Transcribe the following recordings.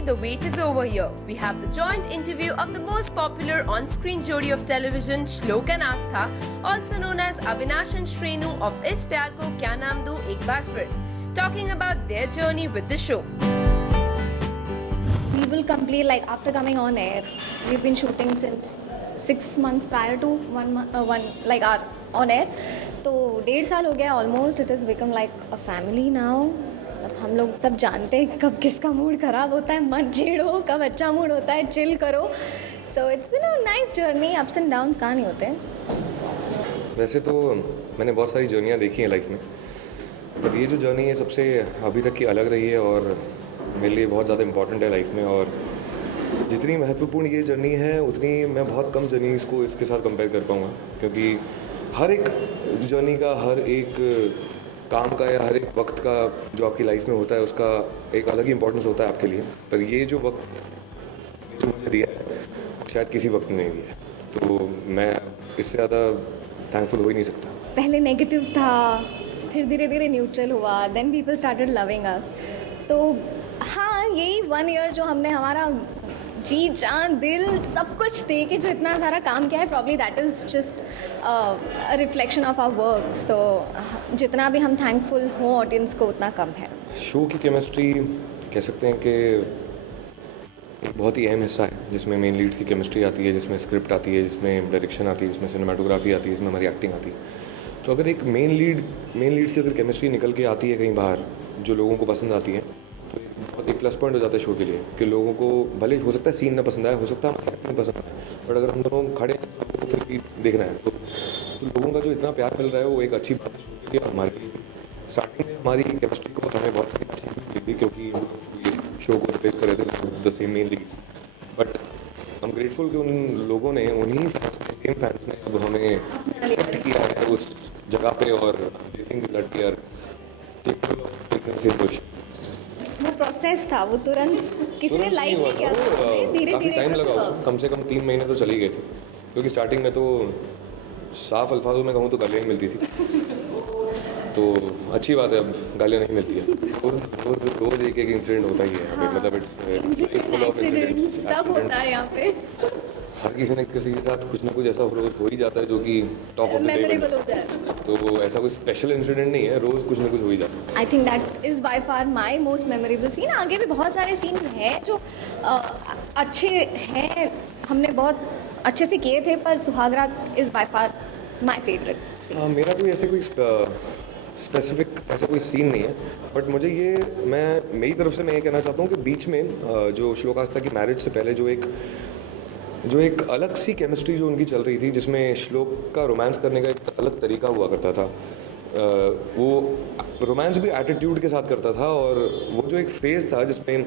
Finally, the wait is over here. We have the joint interview of the most popular on-screen jodi of television, Shlok and Astha, also known as Avinash and Shrenu of Is Pyar Ko Kya Naam Do Ek Baar Fir, talking about their journey with the show. We will complete, like after coming on air, we've been shooting since 6 months prior to our on air. तो 1.5 साल हो गया almost. It is become like a family now. अब हम लोग सब जानते हैं कब किसका मूड ख़राब होता है, मत छेड़ो, कब अच्छा मूड होता है, चिल करो. So it's been a nice journey. Ups and downs कहाँ नहीं होते हैं. वैसे तो मैंने बहुत सारी जर्नियाँ देखी हैं लाइफ में, पर ये जो जर्नी है सबसे अभी तक की अलग रही है और मेरे लिए बहुत ज़्यादा इम्पॉर्टेंट है लाइफ में. और जितनी महत्वपूर्ण ये जर्नी है उतनी मैं बहुत कम जर्नीज़ को इसके साथ कंपेयर कर पाऊँगा, क्योंकि हर एक जर्नी का, हर एक काम का या हर एक वक्त का जो आपकी लाइफ में होता है उसका एक अलग ही इम्पोर्टेंस होता है आपके लिए. पर ये जो वक्त जो मुझे दिया है शायद किसी वक्त में नहीं दिया है, तो मैं इससे ज़्यादा थैंकफुल हो ही नहीं सकता. पहले नेगेटिव था, फिर धीरे धीरे न्यूट्रल हुआ, then people started loving us. तो हाँ, यही 1 ईयर जो हमने हमारा जी जान दिल सब कुछ दे के जो इतना सारा काम किया है, probably that is just a reflection of our work. So जितना भी हम थैंकफुल हों ऑडियंस को उतना कम है. शो की केमिस्ट्री कह सकते हैं कि एक बहुत ही अहम हिस्सा है, जिसमें मेन लीड्स की केमिस्ट्री आती है, जिसमें स्क्रिप्ट आती है, जिसमें डायरेक्शन आती है, जिसमें सिनेमाटोग्राफी आती है, जिसमें हमारी एक्टिंग आती है. तो अगर एक मेन लीड्स की अगर केमिस्ट्री निकल के आती है कहीं बाहर जो लोगों को पसंद आती है, तो बहुत एक प्लस पॉइंट हो जाता है शो के लिए कि लोगों को भले हो सकता है सीन ना पसंद आए, हो सकता है हमारी एक्टिंग पसंद आए, बट अगर हम दोनों खड़े हैं तो फिर भी देखना है. तो लोगों का जो इतना प्यार मिल रहा है वो एक अच्छी बात है. और हमारे स्टार्टिंग में हमारी केमिस्ट्री को हमें बहुत सारी अच्छी मिली थी, क्योंकि शो को रिप्लेस कर रहे थे the same main lead. But हम ग्रेटफुल कि उन लोगों ने, उन्हीं सेम फैंस ने अब हमें एक्सेप्ट किया है उस जगह पे. और वो प्रोसेस था, वो तुरंत किसी ने लाइक नहीं किया था, धीरे काफ़ी धीरे टाइम लगा उसमें. कम से कम 3 महीने तो चले गए थे, क्योंकि स्टार्टिंग में तो साफ अल्फाजों में कहूँ तो गालियाँ ही मिलती थी. तो अच्छी बात है अब गालियाँ नहीं मिलती है. रोज एक इंसिडेंट होता ही है. मतलब इट्स फुल ऑफ इंसिडेंट्स, सब होता है यहाँ पे. हर किसी ने किसी के साथ कुछ ना कुछ ऐसा रोज हो ही जाता है जो कि टॉप ऑफ द मेमोरेबल हो जाए. तो ऐसा कोई स्पेशल इंसिडेंट नहीं है, रोज कुछ ना कुछ हो ही जाता है. I think that is by far my most memorable scene. आगे भी बहुत सारे सीन्स हैं जो अच्छे हैं, हमने बहुत अच्छे से किए थे, पर सुहागरात is by far my favourite scene. मेरा कोई ऐसे कोई स्पेसिफिक ऐसा कोई सीन नहीं है, बट मुझे ये मेरी तरफ से मैं ये कहना चाहता हूँ कि बीच में जो श्लोक आस्था की मैरिज से पहले जो एक अलग सी केमिस्ट्री जो उनकी चल रही थी, जिसमें श्लोक का रोमांस करने का एक अलग तरीका हुआ करता था. वो रोमांस भी एटीट्यूड के साथ करता था, और वो जो एक फेज़ था जिसमें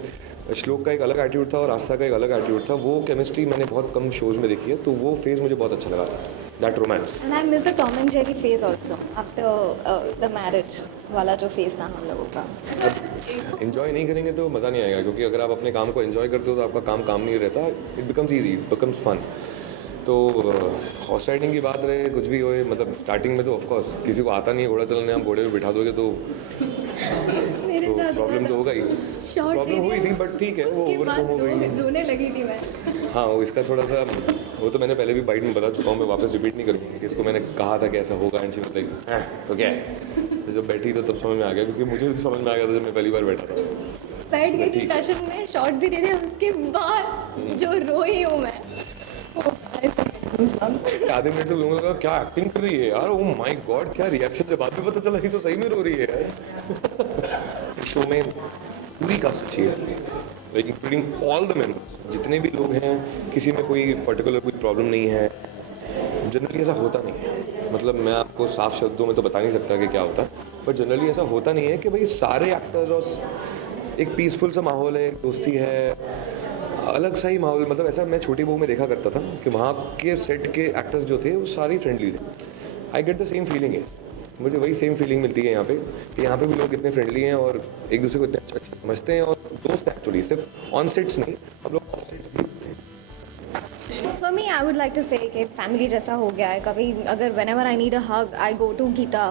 श्लोक का एक अलग एटीट्यूड था और आस्था का एक अलग एटीट्यूड था, वो केमिस्ट्री मैंने बहुत कम शोज़ में देखी है. तो वो फेज़ मुझे बहुत अच्छा लगा था, that romance. And I miss the Tom and Jerry phase also after the marriage वाला जो फेज था हम लोगों का. इन्जॉय नहीं करेंगे तो मज़ा नहीं आएगा, क्योंकि अगर आप अपने काम को एंजॉय करते हो तो आपका काम नहीं रहता. It becomes easy, it becomes fun. तो हॉर्स राइडिंग की बात रहे, कुछ भी होए, मतलब स्टार्टिंग में तो ऑफकोर्स किसी को आता नहीं है घोड़ा चलाने, आप घोड़े पे बिठा दोगे तो प्रॉब्लम तो होगा ही. प्रॉब्लम हुई थी, बट ठीक है, वो ओवरकम हो गई. रोने लगी थी मैं. हाँ, वो इसका थोड़ा सा, वो तो मैंने पहले भी बाइट में बता चुका हूँ, मैं वापस रिपीट नहीं करूँगा कि इसको मैंने कहा था कि ऐसा होगा. एंड शी वाज लाइक तो क्या है. तो जब बैठी तो तब समझ में आ गया, क्योंकि मुझे समझ में आ गया था जब मैं पहली बार बैठा था. बैठ गई थी कशन में, शॉट भी दे दिया. उसके बाद जो रोई हूँ मैं, आधे मिनट तो लोगों का क्या एक्टिंग कर रही है यार, ओ माय गॉड, क्या रिएक्शन. जब बाद में पता चला ही तो सही में रो रही है यार. शो में पूरी कास्ट अच्छी है, like including all the members, जितने भी लोग हैं, किसी में कोई पर्टिकुलर कोई प्रॉब्लम नहीं है. जनरली ऐसा होता नहीं है, मतलब मैं आपको साफ शब्दों में तो बता नहीं सकता कि क्या होता, पर जनरली ऐसा होता नहीं है कि भाई सारे एक्टर्स और एक पीसफुल सा माहौल है, दोस्ती है, अलग सा ही माहौल. मतलब ऐसा मैं छोटी बहू में देखा करता था कि वहाँ के सेट के एक्टर्स जो थे वो सारे फ्रेंडली थे. I get the same feeling है, मुझे वही सेम फीलिंग मिलती है यहाँ पे, कि यहाँ पे भी लोग इतने फ्रेंडली हैं और एक दूसरे को इतने अच्छा समझते हैं, और दोस्त एक्चुअली सिर्फ ऑन सेट्स नहीं, हम लोग ऑफ सेट्स भी. For me I would like to say कि फैमिली जैसा हो गया है. कभी अगर whenever I need a hug I go to Geeta.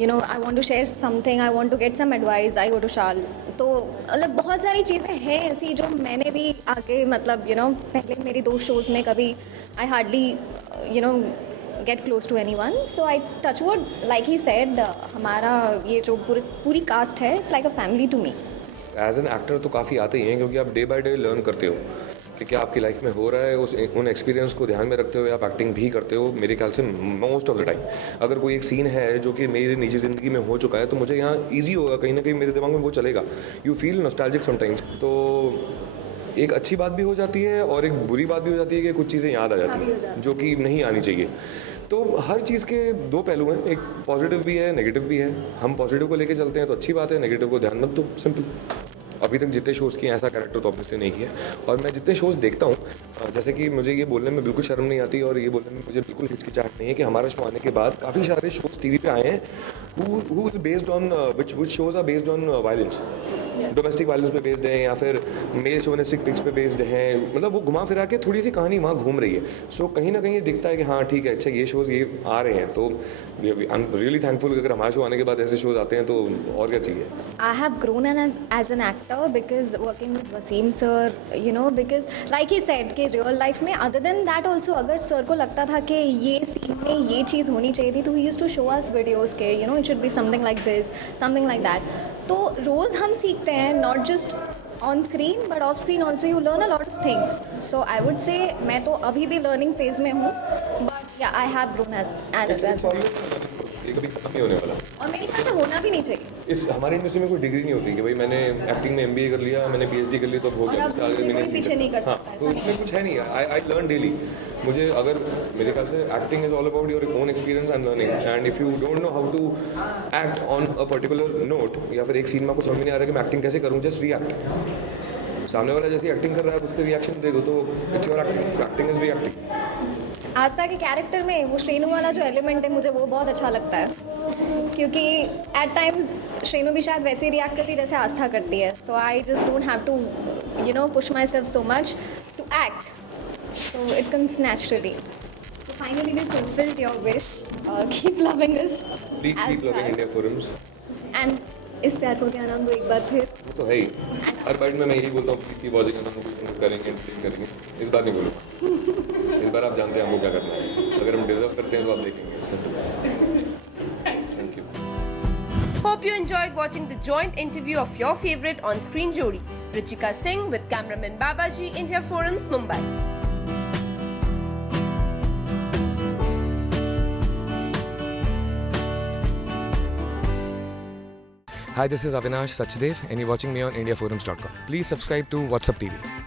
You know I want to share something, I want to get some advice, I go to Shal. तो मतलब बहुत सारी चीज़ें हैं ऐसी जो मैंने भी आगे मतलब यू नो पहले मेरी 2 शोज़ में कभी I hardly you know get close to anyone. So I touch wood like he said, हमारा ये जो पूरी कास्ट है it's like a family to me. As an actor तो काफ़ी आते ही हैं, क्योंकि आप डे बाय डे लर्न करते हो कि क्या आपकी लाइफ में हो रहा है. उन एक्सपीरियंस को ध्यान में रखते हुए आप एक्टिंग भी करते हो. मेरे ख्याल से मोस्ट ऑफ द टाइम अगर कोई एक सीन है जो कि मेरी निजी ज़िंदगी में हो चुका है तो मुझे यहाँ ईजी होगा, कहीं ना कहीं मेरे दिमाग में वो चलेगा. You feel nostalgic sometimes. तो एक अच्छी बात भी हो जाती है और एक बुरी बात भी हो जाती है कि कुछ चीज़ें याद आ जाती हैं जो कि नहीं आनी चाहिए. तो हर चीज़ के 2 पहलू हैं, एक पॉजिटिव भी है, नेगेटिव भी है. हम पॉजिटिव को लेके चलते हैं तो अच्छी बात है, नेगेटिव को ध्यान मत दो, सिंपल. अभी तक जितने शोज़ किए ऐसा कैरेक्टर तो ऑब्वियसली नहीं किया. और मैं जितने शोज़ देखता हूँ, जैसे कि मुझे ये बोलने में बिल्कुल शर्म नहीं आती और ये बोलने में मुझे बिल्कुल हिचकिचाहट नहीं है कि हमारा शो आने के बाद काफ़ी सारे शोज़ टीवी पे आए हैं who is based on which shows are based on violence, domestic violence पे बेस्ड हैं या फिर मेल शोविनिस्टिक पिक्स पे बेस्ड हैं. मतलब वो घुमा फिरा के थोड़ी सी कहानी वहाँ घूम रही है. सो कहीं ना कहीं ये दिखता है कि हाँ ठीक है, अच्छा ये शोज़ ये आ रहे हैं. तो आई एम रियली थैंकफुल अगर हमारे शो आने के बाद ऐसे शोज़ आते हैं तो और क्या चाहिए. I have grown as an actor because working with Wasim sir, you know, because like he said कि real life में other than that also अगर sir को लगता था कि ये scene में ये चीज़ होनी चाहिए थी तो he used to show us videos के you know it should be something like this, something like that. तो रोज़ हम सीखते हैं, not just on screen but off screen also you learn a lot of things. So I would say मैं तो अभी भी learning phase में हूँ, but yeah I have grown as ये कभी खत्म नहीं होने वाला. और मेरे ख्याल से होना भी नहीं चाहिए. इस हमारी इंडस्ट्री में कोई डिग्री नहीं होती कि भाई मैंने एक्टिंग में MBA कर लिया, मैंने PhD कर ली तो अब हो और गया. अब उससे आगे मुझे मैंने कोई पीछे नहीं कर सकता है. तो इसमें कुछ है नहीं. I learn daily. मुझे अगर मेरे ख्याल से acting is all about your own experience and learning. And if you don't know how to act on a particular note या फिर एक सीन में आपको समझ में नहीं आ रहा कि मैं एक्टिंग कैसे करूँ, जस्ट रिएक्ट. सामने वाला जैसी एक्टिंग कर रहा है उसके रिएक्शन दे दो तो it's your acting. Acting is reacting. Aastha के कैरेक्टर में वो श्रेनु वाला जो एलिमेंट है मुझे वो बहुत अच्छा लगता है, क्योंकि एट टाइम्स श्रेनु भी शायद वैसे ही रिएक्ट करती है जैसे आस्था करती है. So I just don't have to you know push myself so much to act, so it comes naturally. So finally we fulfilled your wish. Keep loving us. Please keep loving India Forums. And इस प्यार को क्या नाम दो एक बार फिर. वो तो है ही. हर बाइट में मैं यही बोलता हूँ प्लीज कीप वॉचिंग एंड हम करेंगे एंड करेंगे. इस बार नहीं बोलूँगा. इस बार आप जानते हैं हमको क्या करना है. अगर हम डिजर्व करते हैं तो आप देखेंगे. Thank you. Hope you enjoyed watching the joint interview of your favorite on-screen jodi, Ruchika Singh with cameraman Babaji, India Forums, Mumbai. Hi, this is Avinash Sachdev and you're watching me on IndiaForums.com. Please subscribe to WhatsApp TV.